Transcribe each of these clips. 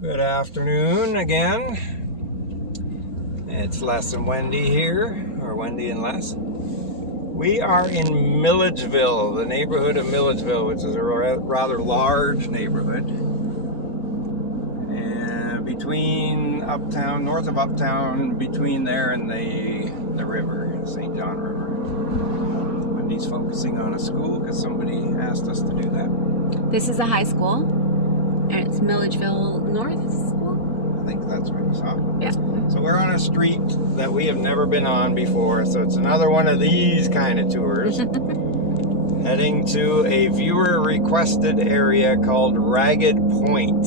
Good afternoon again. It's Les and Wendy here, or Wendy and Les. We are in Milledgeville, the neighborhood of Milledgeville, which is a rather large neighborhood. And between uptown, north of uptown, between there and the river, St. John River. Wendy's focusing on a school because somebody asked us to do that. This is a high school, and it's Milledgeville North School. I think that's what you saw. Yeah. So we're on a street that we have never been on before, so it's another one of these kind of tours. Heading to a viewer-requested area called Ragged Point.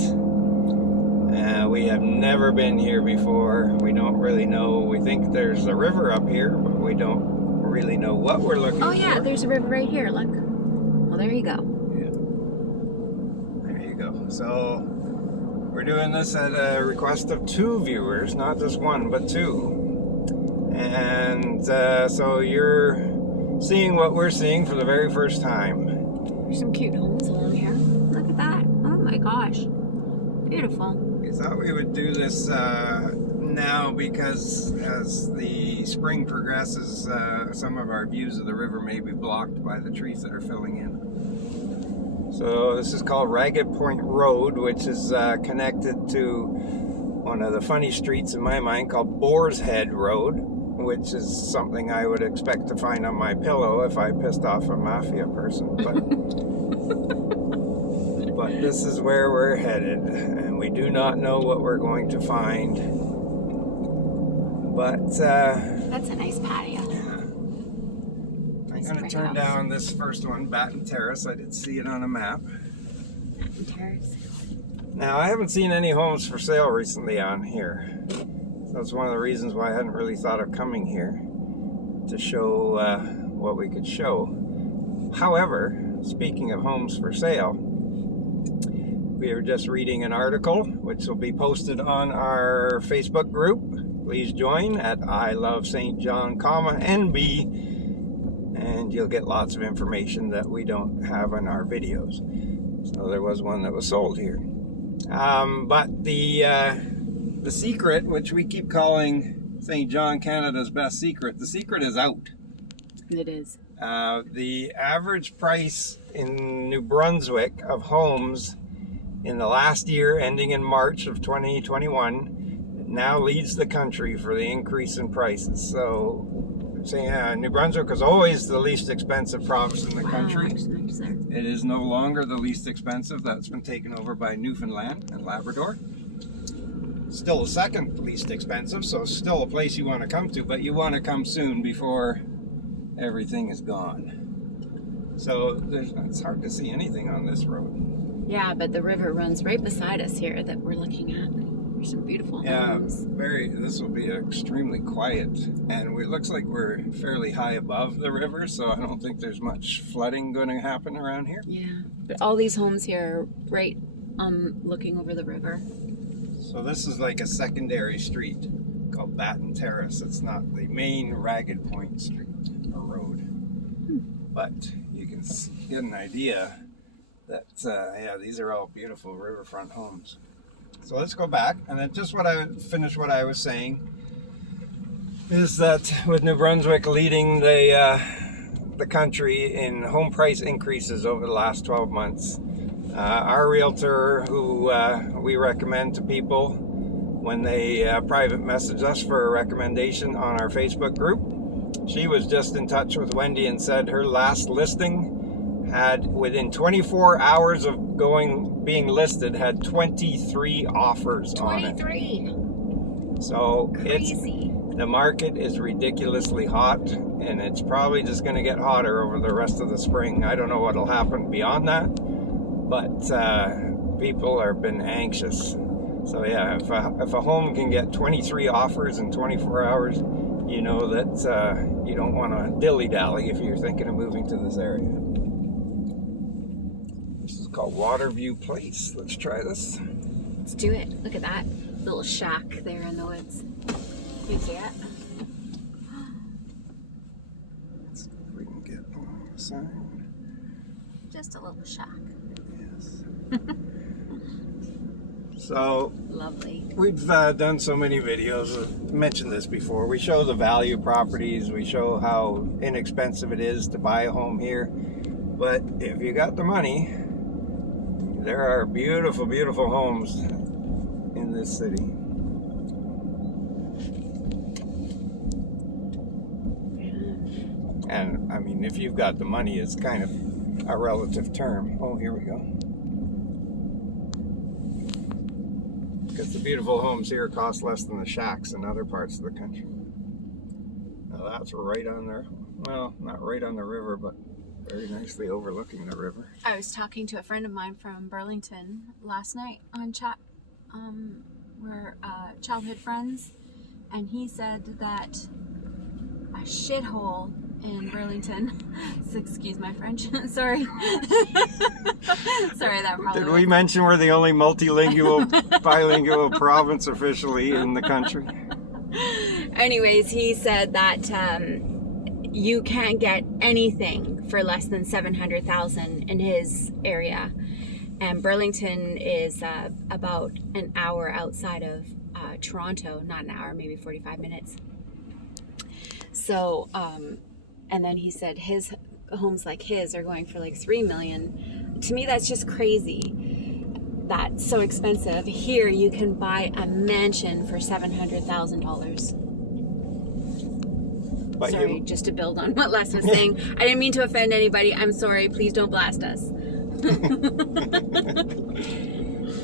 We have never been here before. We don't really know. We think there's a river up here, but we don't really know what we're looking for. Oh yeah, there's a river right here, look. Well, there you go. There you go. So we're doing this at a request of 2 viewers, not just 1, but 2. And so you're seeing what we're seeing for the very first time. There's some cute homes along here. Look at that. Oh my gosh. Beautiful. We thought we would do this now because as the spring progresses, some of our views of the river may be blocked by the trees that are filling in. So this is called Ragged Point Road, which is connected to one of the funny streets in my mind called Boar's Head Road, which is something I would expect to find on my pillow if I pissed off a mafia person. But this is where we're headed, and we do not know what we're going to find. But That's a nice patio. I'm going to turn down this first one, Batten Terrace. I did see it on a map. Batten Terrace. Now, I haven't seen any homes for sale recently on here. So that's one of the reasons why I hadn't really thought of coming here to show what we could show. However, speaking of homes for sale, we were just reading an article which will be posted on our Facebook group. Please join at I Love St. John, NB, and you'll get lots of information that we don't have in our videos. So there was one that was sold here. But the secret, which we keep calling St. John Canada's best secret, the secret is out. It is. The average price in New Brunswick of homes in the last year, ending in March of 2021, now leads the country for the increase in prices. So, New Brunswick was always the least expensive province in the country. Nice there. It is no longer the least expensive. That's been taken over by Newfoundland and Labrador. Still the second least expensive, so still a place you want to come to, but you want to come soon before everything is gone. So it's hard to see anything on this road. Yeah, but the river runs right beside us here that we're looking at. There's some beautiful homes. This will be extremely quiet, and it looks like we're fairly high above the river, so I don't think there's much flooding going to happen around here. Yeah, but all these homes here are right looking over the river. So this is like a secondary street called Batten Terrace. It's not the main Ragged Point street or road, but you can get an idea that these are all beautiful riverfront homes. So let's go back, and then just finish what I was saying is that with New Brunswick leading the country in home price increases over the last 12 months, our realtor, who we recommend to people when they private message us for a recommendation on our Facebook group, she was just in touch with Wendy and said her last listing had, within 24 hours of being listed, had 23 offers on it. 23. So Crazy. the market is ridiculously hot, and it's probably just going to get hotter over the rest of the spring. I don't know what'll happen beyond that, but people have been anxious. So yeah, if a home can get 23 offers in 24 hours, you know that you don't want to dilly-dally if you're thinking of moving to this area. This is called Waterview Place. Let's try this. Let's do it. Look at that little shack there in the woods. You see it? Let's see if we can get along the side. Just a little shack. Yes. So Lovely. we've done so many videos. I've mentioned this before. We show the value properties. We show how inexpensive it is to buy a home here. But if you got the money, there are beautiful, beautiful homes in this city. And I mean, if you've got the money, it's kind of a relative term. Oh, here we go. Because the beautiful homes here cost less than the shacks in other parts of the country. Now that's right on there. Well, not right on the river, but very nicely overlooking the river. I was talking to a friend of mine from Burlington last night on chat. We're childhood friends, and he said that a shithole in Burlington. Excuse my French. Sorry. Sorry, that probably. Did we mention we're the only multilingual, bilingual province officially in the country? Anyways, he said that you can't get anything for less than $700,000 in his area, and Burlington is about an hour outside of Toronto. Not an hour, maybe 45 minutes. So, and then he said his homes like his are going for like $3 million. To me, that's just crazy. That's so expensive. Here, you can buy a mansion for $700,000. Sorry, just to build on what Les was saying. I didn't mean to offend anybody. I'm sorry. Please don't blast us.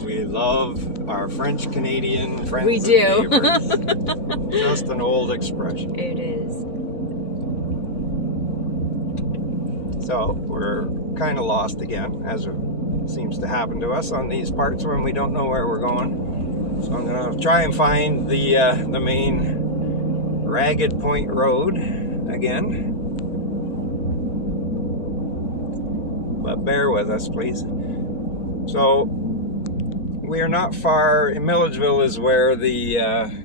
We love our French Canadian friends. We do. And just an old expression. It is. So we're kind of lost again, as it seems to happen to us on these parts when we don't know where we're going. So I'm gonna try and find the main Ragged Point Road again. But bear with us, please. So we are not far. In Milledgeville is where the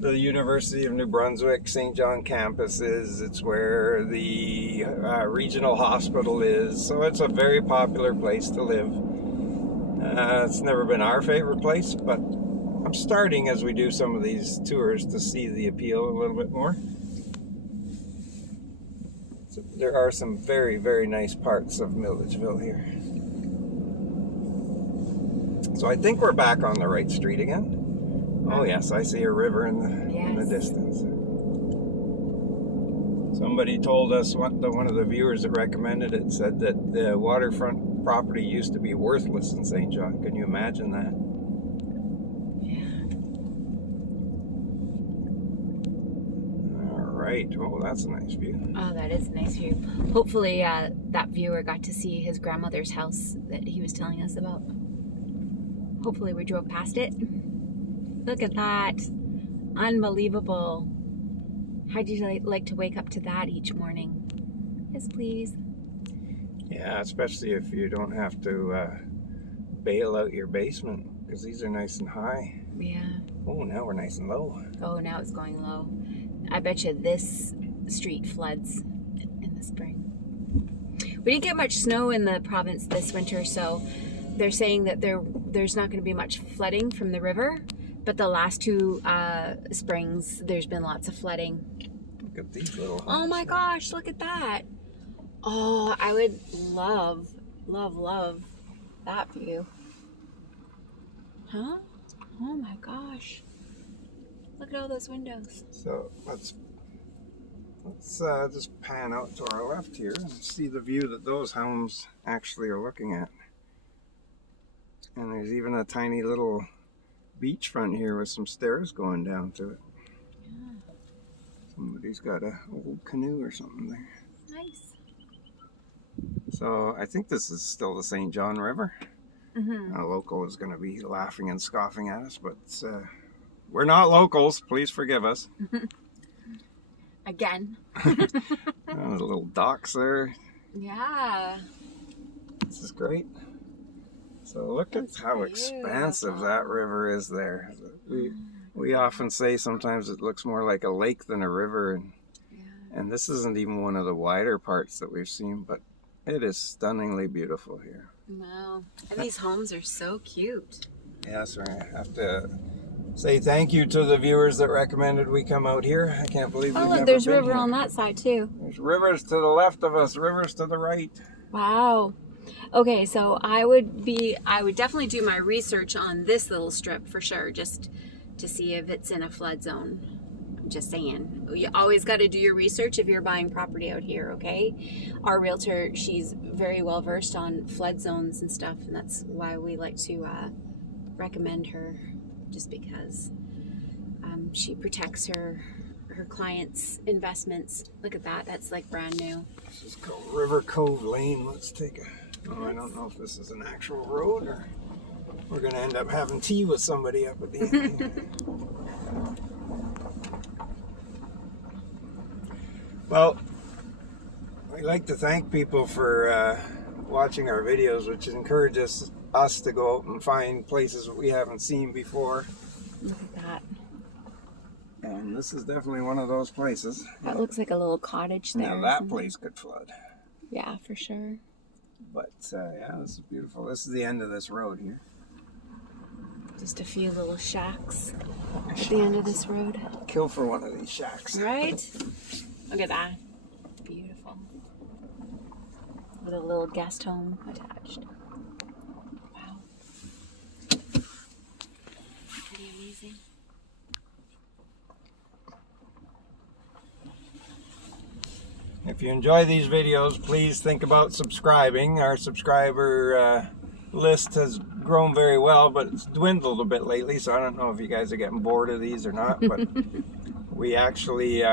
University of New Brunswick St. John campus is. It's where the regional hospital is. So it's a very popular place to live. It's never been our favorite place, but I'm starting as we do some of these tours to see the appeal a little bit more. So there are some very, very nice parts of Milledgeville here. So I think we're back on the right street again. Oh yes, I see a river in the distance. Somebody told us, one of the viewers that recommended it said that the waterfront property used to be worthless in St. John. Can you imagine that? Right. Oh, that's a nice view. Oh, that is a nice view. Hopefully that viewer got to see his grandmother's house that he was telling us about. Hopefully we drove past it. Look at that. Unbelievable. How'd you like to wake up to that each morning? Yes, please. Yeah, especially if you don't have to bail out your basement, because these are nice and high. Yeah. Oh, now we're nice and low. Oh, now it's going low. I bet you this street floods in the spring. We didn't get much snow in the province this winter, so they're saying that there's not going to be much flooding from the river, but the last two springs, there's been lots of flooding. Look at these little homes. Oh my gosh, look at that. Oh, I would love, love, love that view. Huh? Oh my gosh. Look at all those windows. So let's just pan out to our left here and see the view that those homes actually are looking at. And there's even a tiny little beachfront here with some stairs going down to it. Yeah. Somebody's got a old canoe or something there. Nice. So I think this is still the St. John River. Mm-hmm. A local is going to be laughing and scoffing at us, but we're not locals. Please forgive us. Again. The little docks there. Yeah. This is great. So look at how expansive that river is there. We often say sometimes it looks more like a lake than a river, and this isn't even one of the wider parts that we've seen, but it is stunningly beautiful here. Wow. And these homes are so cute. Yeah, so I have to say thank you to the viewers that recommended we come out here. I can't believe we've Oh, never look, there's been river here. on that side too. There's rivers to the left of us, rivers to the right. Wow. Okay, so I would definitely do my research on this little strip for sure, just to see if it's in a flood zone. I'm just saying. You always got to do your research if you're buying property out here, okay? Our realtor, she's very well versed on flood zones and stuff, and that's why we like to recommend her, just because she protects her clients' investments. Look at that. That's like brand new. This is called River Cove Lane. Let's take a... Oh, I don't know if this is an actual road or we're going to end up having tea with somebody up at the end. Well, we'd like to thank people for watching our videos, which encourages us to go out and find places that we haven't seen before. Look at that. And this is definitely one of those places. That looks like a little cottage there. Now that place could flood. Yeah, for sure. But yeah, this is beautiful. This is the end of this road here. Just a few little shacks at the end of this road. Kill for one of these shacks. Right? Look at that. Beautiful. With a little guest home attached. Wow. Pretty amazing. If you enjoy these videos, please think about subscribing. Our subscriber list has grown very well, but it's dwindled a bit lately, so I don't know if you guys are getting bored of these or not, but we actually,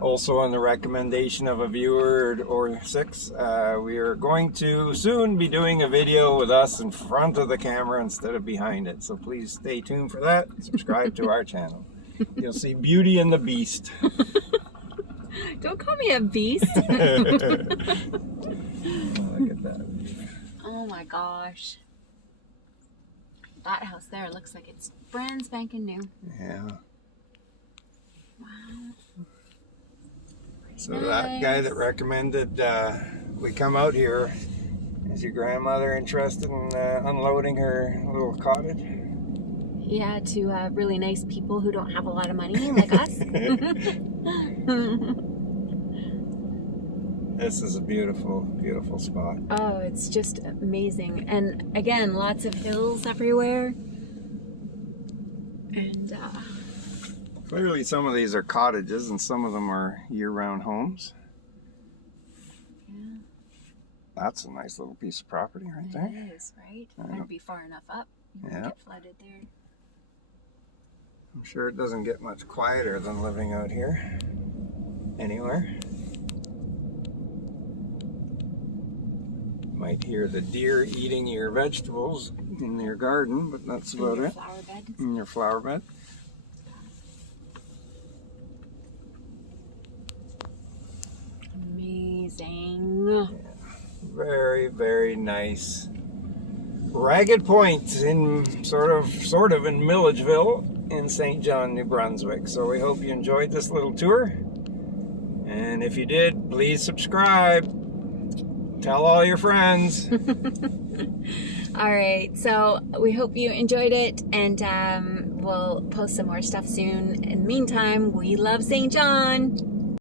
also on the recommendation of a viewer or six, we are going to soon be doing a video with us in front of the camera instead of behind it, so please stay tuned for that. Subscribe to our channel. You'll see Beauty and the Beast. Don't call me a beast. Look at that. Oh my gosh. That house there looks like it's brand spanking new. Yeah. Wow. So that guy that recommended we come out here, is your grandmother interested in unloading her little cottage? Yeah, to really nice people who don't have a lot of money like us. This is a beautiful, beautiful spot. Oh, it's just amazing. And again, lots of hills everywhere. And Clearly some of these are cottages and some of them are year-round homes. yeah, That's a nice little piece of property right there. it is, right? I'd be far enough up. You won't Yeah. get flooded there. I'm sure it doesn't get much quieter than living out here anywhere. Might hear the deer eating your vegetables in your garden, but that's In about your it. flower bed. In your flower bed. Amazing. Very, very nice. Ragged Point in sort of in Milledgeville in St. John, New Brunswick. So we hope you enjoyed this little tour. And if you did, please subscribe. Tell all your friends. All right, so we hope you enjoyed it, and we'll post some more stuff soon. In the meantime, we love St. John.